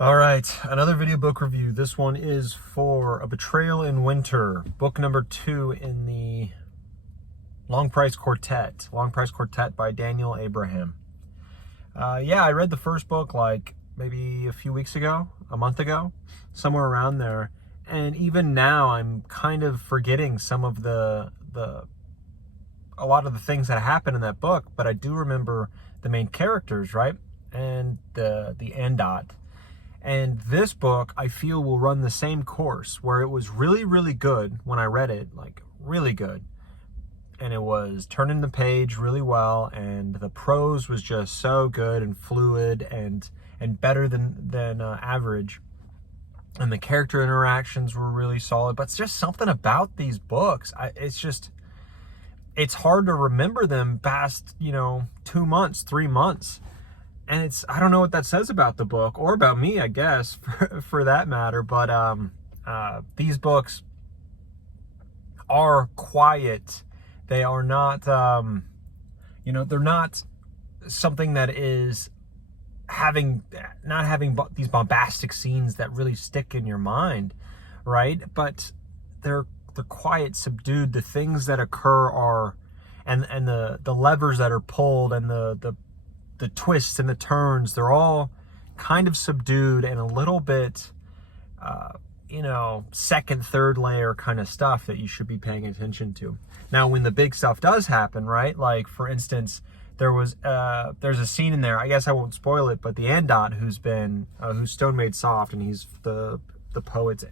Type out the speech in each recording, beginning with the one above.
All right, another video book review. This one is for A Betrayal in Winter, book number 2 in the Long Price Quartet by Daniel Abraham. Yeah, I read the first book like maybe a few weeks ago, a month ago, somewhere around there. And even now I'm kind of forgetting some of a lot of the things that happen in that book, but I do remember the main characters, right? And the endot. And this book, I feel, will run the same course, where it was really, really good when I read it, like really good. And it was turning the page really well, and the prose was just so good and fluid and better than average. And the character interactions were really solid. But it's just something about these books. It's hard to remember them past, 2 months, 3 months. And I don't know what that says about the book, or about me, I guess, for that matter. But these books are quiet. They are not, they're not something that is not having these bombastic scenes that really stick in your mind, right? But they're quiet, subdued. The things that occur are, and the levers that are pulled, and the twists and the turns, they're all kind of subdued and a little bit, second, third layer kind of stuff that you should be paying attention to. Now, when the big stuff does happen, right? Like, for instance, there's a scene in there, I guess I won't spoil it, but the endot who's Stone Made Soft, and he's the poet's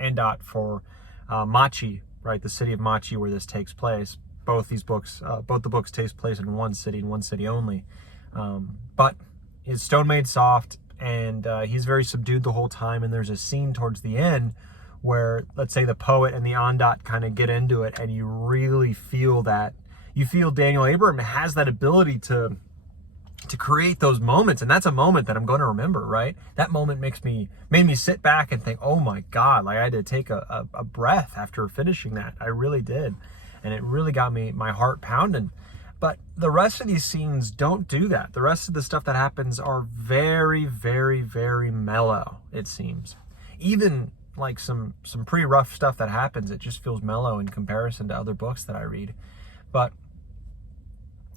endot for Machi, right? The city of Machi where this takes place. Both the books take place in one city only. But it's Stone Made Soft, and he's very subdued the whole time. And there's a scene towards the end where, let's say, the poet and the endot kind of get into it, and you really feel that. You feel Daniel Abraham has that ability to create those moments, and that's a moment that I'm going to remember, right? That moment made me sit back and think, oh my God, like I had to take a breath after finishing that. I really did. And it really got my heart pounding. But the rest of these scenes don't do that. The rest of the stuff that happens are very, very, very mellow, it seems. Even like some pretty rough stuff that happens, it just feels mellow in comparison to other books that I read. But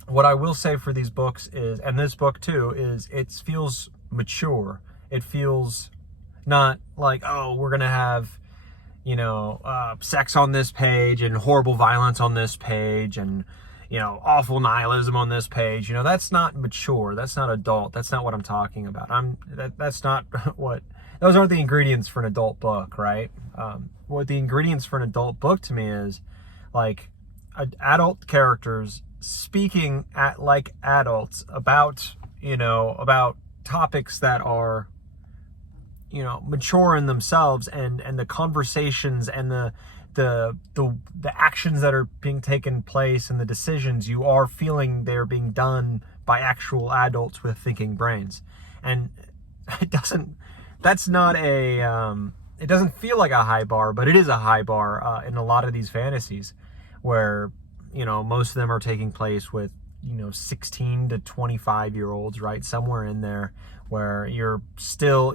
what I will say for these books is, and this book too, is it feels mature. It feels not like, oh, we're going to have sex on this page and horrible violence on this page and, awful nihilism on this page. That's not mature. That's not adult. That's not what I'm talking about. That's not those aren't the ingredients for an adult book, right? What the ingredients for an adult book to me is like adult characters speaking like adults about topics that are, mature in themselves, and the conversations and the actions that are being taken place and the decisions you are feeling they're being done by actual adults with thinking brains. And it doesn't feel like a high bar, but it is a high bar in a lot of these fantasies where, most of them are taking place with 16 to 25 year olds, right? Somewhere in there where you still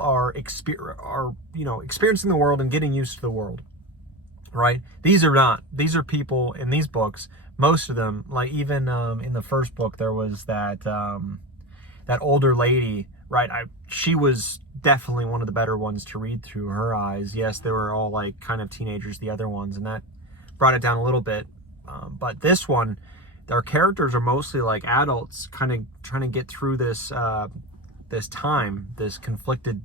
are experiencing the world and getting used to the world, right? These are people in these books, most of them, like even in the first book, there was that older lady, right? She was definitely one of the better ones to read through her eyes. Yes, they were all like kind of teenagers, the other ones, and that brought it down a little bit. But this one, our characters are mostly like adults, kind of trying to get through this conflicted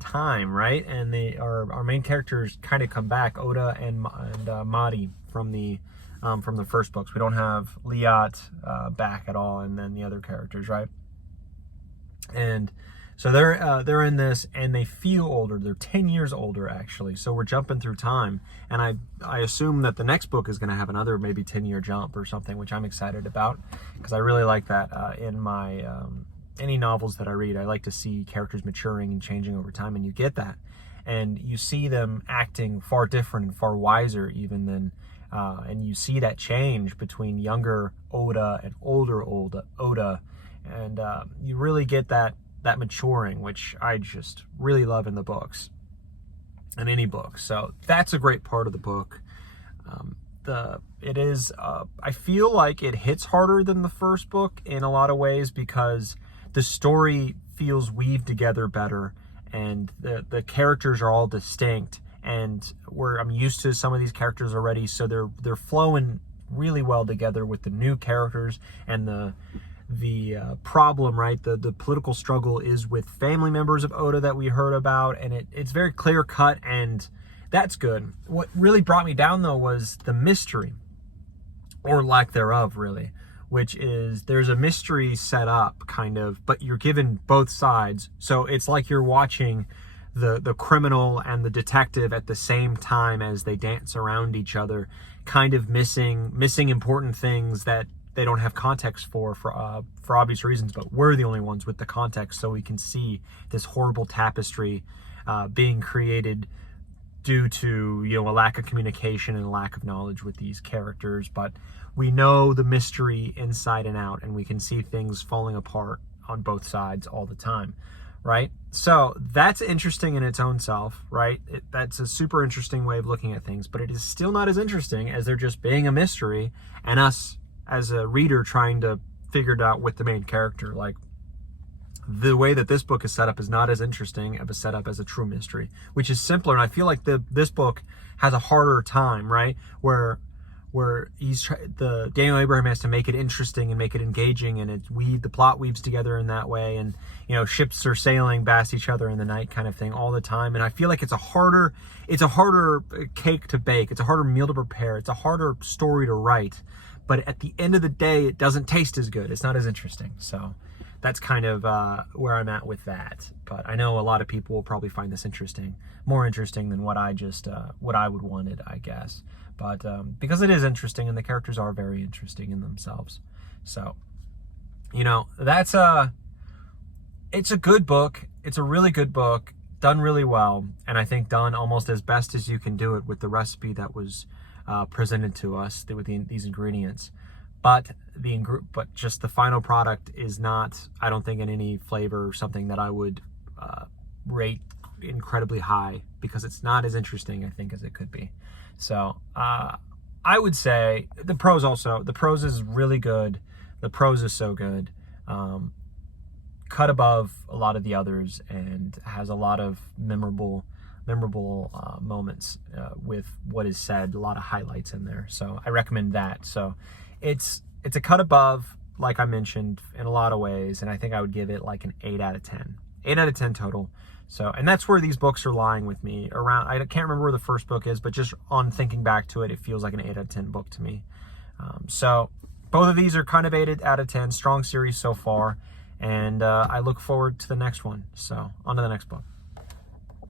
time, right? And our main characters kind of come back, Oda and Madi from the first books. We don't have Liat back at all, and then the other characters, right? And so they're in this, and they feel older. They're 10 years older, actually. So we're jumping through time, and I assume that the next book is going to have another maybe 10-year jump or something, which I'm excited about, because I really like that in my any novels that I read. I like to see characters maturing and changing over time, and you get that, and you see them acting far different and far wiser even than, and you see that change between younger Oda and older Oda, and you really get that that maturing, which I just really love in the books, in any book. So that's a great part of the book. I feel like it hits harder than the first book in a lot of ways, because the story feels weaved together better, and the characters are all distinct, and I'm used to some of these characters already, so they're flowing really well together with the new characters. And the problem, right, the political struggle is with family members of Oda that we heard about, and it's very clear cut, and that's good. What really brought me down, though, was the mystery, or lack thereof, really, which is there's a mystery set up, kind of, but you're given both sides. So it's like you're watching the criminal and the detective at the same time as they dance around each other, kind of missing important things that they don't have context for obvious reasons, but we're the only ones with the context, so we can see this horrible tapestry being created due to, a lack of communication and a lack of knowledge with these characters. But we know the mystery inside and out, and we can see things falling apart on both sides all the time, right? So that's interesting in its own self, right? That's a super interesting way of looking at things, but it is still not as interesting as there just being a mystery and us as a reader trying to figure it out with the main character. Like, the way that this book is set up is not as interesting of a setup as a true mystery, which is simpler. And I feel like this book has a harder time, right? Where Daniel Abraham has to make it interesting and make it engaging, and the plot weaves together in that way, and ships are sailing past each other in the night, kind of thing, all the time. And I feel like it's a harder cake to bake, it's a harder meal to prepare, it's a harder story to write. But at the end of the day, it doesn't taste as good. It's not as interesting. So that's kind of where I'm at with that. But I know a lot of people will probably find this more interesting than what I would wanted, I guess. But because it is interesting, and the characters are very interesting in themselves. So, it's a good book. It's a really good book, done really well, and I think done almost as best as you can do it with the recipe that was presented to us with these ingredients. But just the final product is not, I don't think, in any flavor, something that I would rate incredibly high, because it's not as interesting, I think, as it could be. So I would say the prose is really good. The prose is so good, cut above a lot of the others, and has a lot of memorable moments with what is said, a lot of highlights in there. So I recommend that. So it's a cut above, like I mentioned, in a lot of ways, and I think I would give it like an 8 out of 10. 8 out of 10 total. So, and that's where these books are lying with me around. I can't remember where the first book is, but just on thinking back to it, it feels like an 8 out of 10 book to me. So both of these are kind of 8 out of 10. Strong series so far, and I look forward to the next one. So on to the next book.